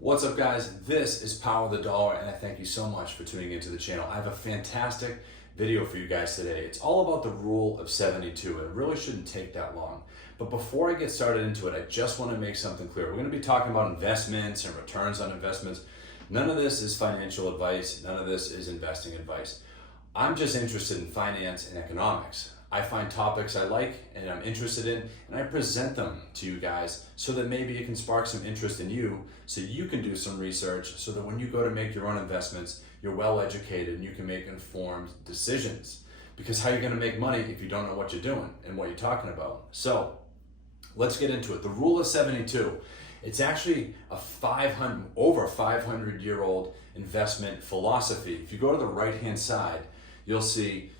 What's up, guys? This is Power of the Dollar, and I thank you so much for tuning into the channel. I have a fantastic video for you guys today. It's all about the rule of 72, and it really shouldn't take that long. But before I get started into it, I just want to make something clear. We're going to be talking about investments and returns on investments. None of this is financial advice. None of this is investing advice. I'm just interested in finance and economics. I find topics I like and I'm interested in, and I present them to you guys so that maybe it can spark some interest in you, so you can do some research, so that when you go to make your own investments, you're well educated and you can make informed decisions. Because how are you going to make money if you don't know what you're doing and what you're talking about? So let's get into it. The rule of 72. It's actually a over 500-year-old investment philosophy. If you go to the right-hand side, you'll see,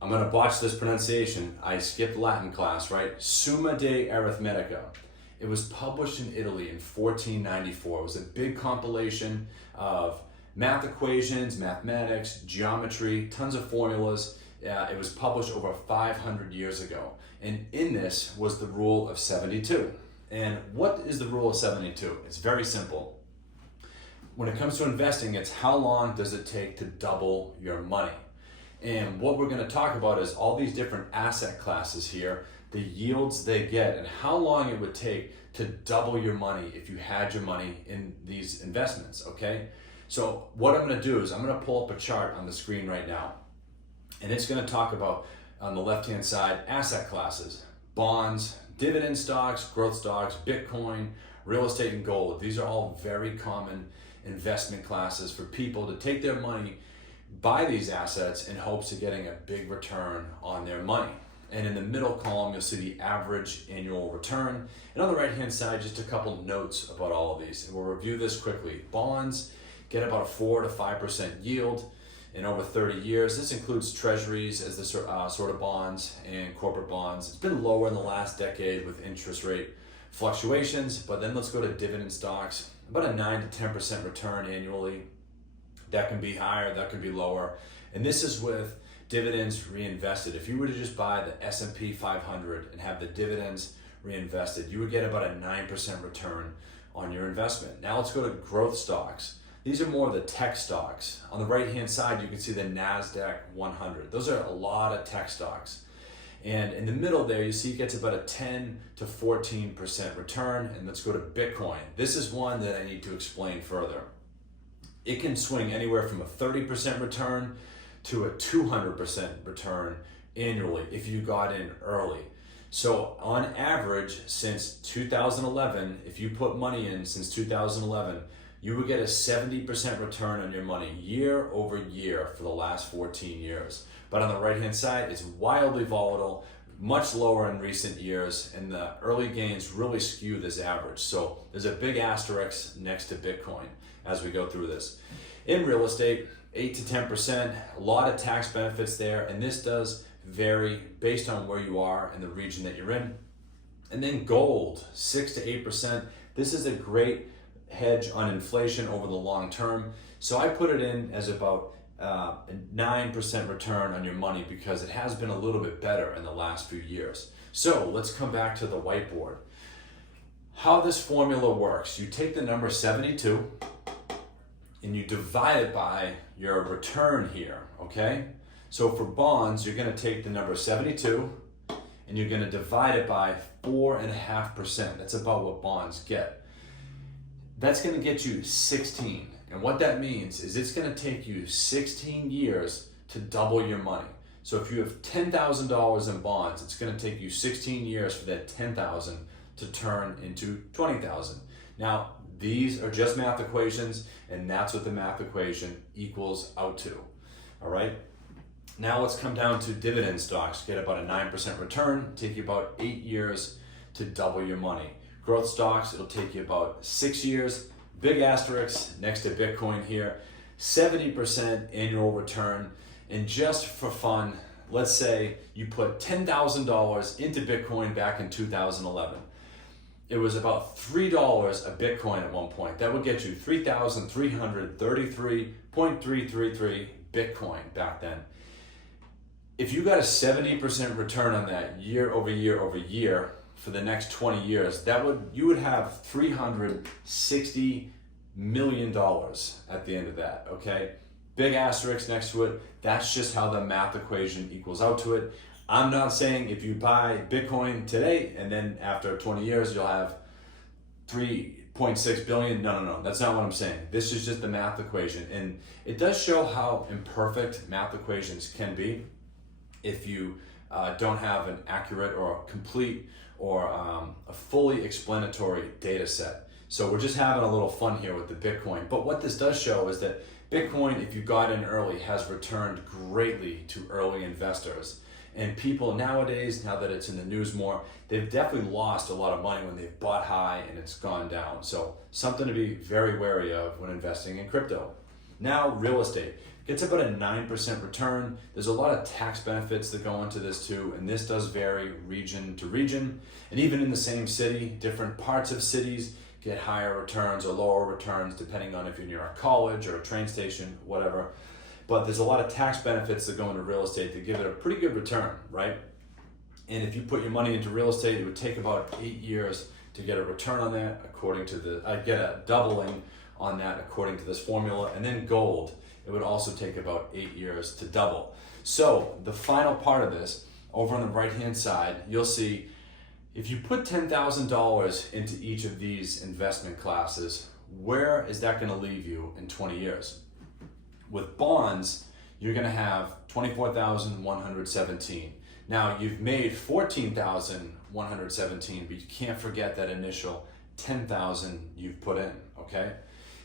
I'm going to botch this pronunciation. I skipped Latin class, right? Summa De Arithmetica. It was published in Italy in 1494. It was a big compilation of math equations, mathematics, geometry, tons of formulas. It was published over 500 years ago. And in this was the rule of 72. And what is the rule of 72? It's very simple. When it comes to investing, it's how long does it take to double your money? And what we're going to talk about is all these different asset classes here, the yields they get, and how long it would take to double your money if you had your money in these investments, okay? So what I'm going to do is I'm going to pull up a chart on the screen right now, and it's going to talk about, on the left-hand side, asset classes, bonds, dividend stocks, growth stocks, Bitcoin, real estate, and gold. These are all very common investment classes for people to take their money, buy these assets in hopes of getting a big return on their money. And in the middle column, you'll see the average annual return. And on the right-hand side, just a couple notes about all of these. And we'll review this quickly. Bonds get about a 4 to 5% yield in over 30 years. This includes treasuries as the sort of bonds and corporate bonds. It's been lower in the last decade with interest rate fluctuations, but then let's go to dividend stocks. About a 9 to 10% return annually. That can be higher, that can be lower. And this is with dividends reinvested. If you were to just buy the S&P 500 and have the dividends reinvested, you would get about a 9% return on your investment. Now let's go to growth stocks. These are more of the tech stocks. On the right-hand side, you can see the NASDAQ 100. Those are a lot of tech stocks. And in the middle there, you see it gets about a 10 to 14% return. And let's go to Bitcoin. This is one that I need to explain further. It can swing anywhere from a 30% return to a 200% return annually if you got in early. So on average, since 2011, if you put money in since 2011, you would get a 70% return on your money year over year for the last 14 years. But on the right-hand side, it's wildly volatile, much lower in recent years, and the early gains really skew this average. So there's a big asterisk next to Bitcoin as we go through this. In real estate, 8 to 10%, a lot of tax benefits there, and this does vary based on where you are and the region that you're in. And then gold, 6 to 8%. This is a great hedge on inflation over the long term. So I put it in as about a 9% return on your money because it has been a little bit better in the last few years. So let's come back to the whiteboard. How this formula works, you take the number 72 and you divide it by your return here, okay? So for bonds, you're gonna take the number 72 and you're gonna divide it by 4.5%. That's about what bonds get. That's gonna get you 16. And what that means is it's gonna take you 16 years to double your money. So if you have $10,000 in bonds, it's gonna take you 16 years for that 10,000 to turn into 20,000. Now, these are just math equations, and that's what the math equation equals out to, all right? Now let's come down to dividend stocks. Get about a 9% return, take you about 8 years to double your money. Growth stocks, it'll take you about 6 years. Big asterisk next to Bitcoin here, 70% annual return. And just for fun, let's say you put $10,000 into Bitcoin back in 2011. It was about $3 a Bitcoin at one point. That would get you 3,333.333 Bitcoin back then. If you got a 70% return on that year over year over year for the next 20 years, you would have $360 million at the end of that, okay? Big asterisk next to it. That's just how the math equation equals out to it. I'm not saying if you buy Bitcoin today and then after 20 years you'll have 3.6 billion. No. That's not what I'm saying. This is just the math equation. And it does show how imperfect math equations can be if you don't have an accurate or complete or a fully explanatory data set. So we're just having a little fun here with the Bitcoin. But what this does show is that Bitcoin, if you got in early, has returned greatly to early investors. And people nowadays, now that it's in the news more, they've definitely lost a lot of money when they've bought high and it's gone down. So something to be very wary of when investing in crypto. Now, real estate gets about a 9% return. There's a lot of tax benefits that go into this too, and this does vary region to region. And even in the same city, different parts of cities get higher returns or lower returns depending on if you're near a college or a train station, whatever. But there's a lot of tax benefits that go into real estate that give it a pretty good return, right? And if you put your money into real estate, it would take about 8 years to get a return on that, according to get a doubling on that according to this formula. And then gold, it would also take about 8 years to double. So the final part of this, over on the right-hand side, you'll see if you put $10,000 into each of these investment classes, where is that going to leave you in 20 years? With bonds, you're going to have 24,117. Now you've made 14,117, but you can't forget that initial 10,000 you've put in, okay?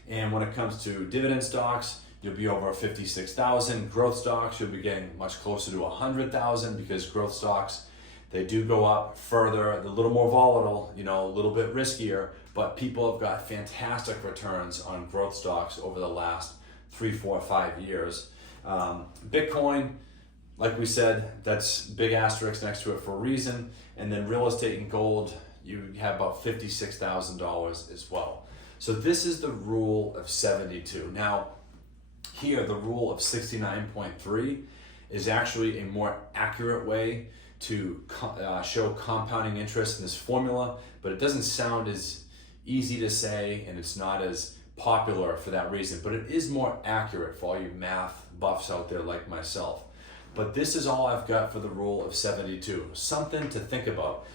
And when it comes to dividend stocks, you'll be over 56,000. Growth stocks, you'll be getting much closer to 100,000 because growth stocks, they do go up further. They're a little more volatile, a little bit riskier, but people have got fantastic returns on growth stocks over the last 3, 4, 5 years. Bitcoin, like we said, that's big asterisk next to it for a reason. And then real estate and gold, you have about $56,000 as well. So this is the rule of 72. Now, here, the rule of 69.3 is actually a more accurate way to show compounding interest in this formula, but it doesn't sound as easy to say, and it's not as popular for that reason, but it is more accurate for all you math buffs out there like myself. But this is all I've got for the rule of 72. Something to think about.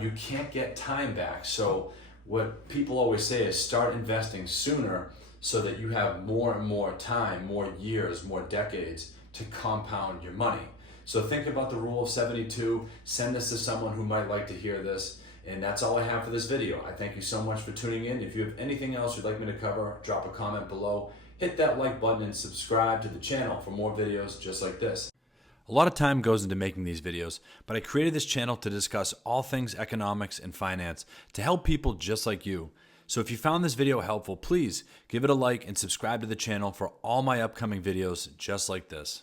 You can't get time back, so what people always say is start investing sooner so that you have more and more time, more years, more decades to compound your money. So think about the rule of 72, send this to someone who might like to hear this, and that's all I have for this video. I thank you so much for tuning in. If you have anything else you'd like me to cover, drop a comment below, hit that like button and subscribe to the channel for more videos just like this. A lot of time goes into making these videos, but I created this channel to discuss all things economics and finance to help people just like you. So if you found this video helpful, please give it a like and subscribe to the channel for all my upcoming videos just like this.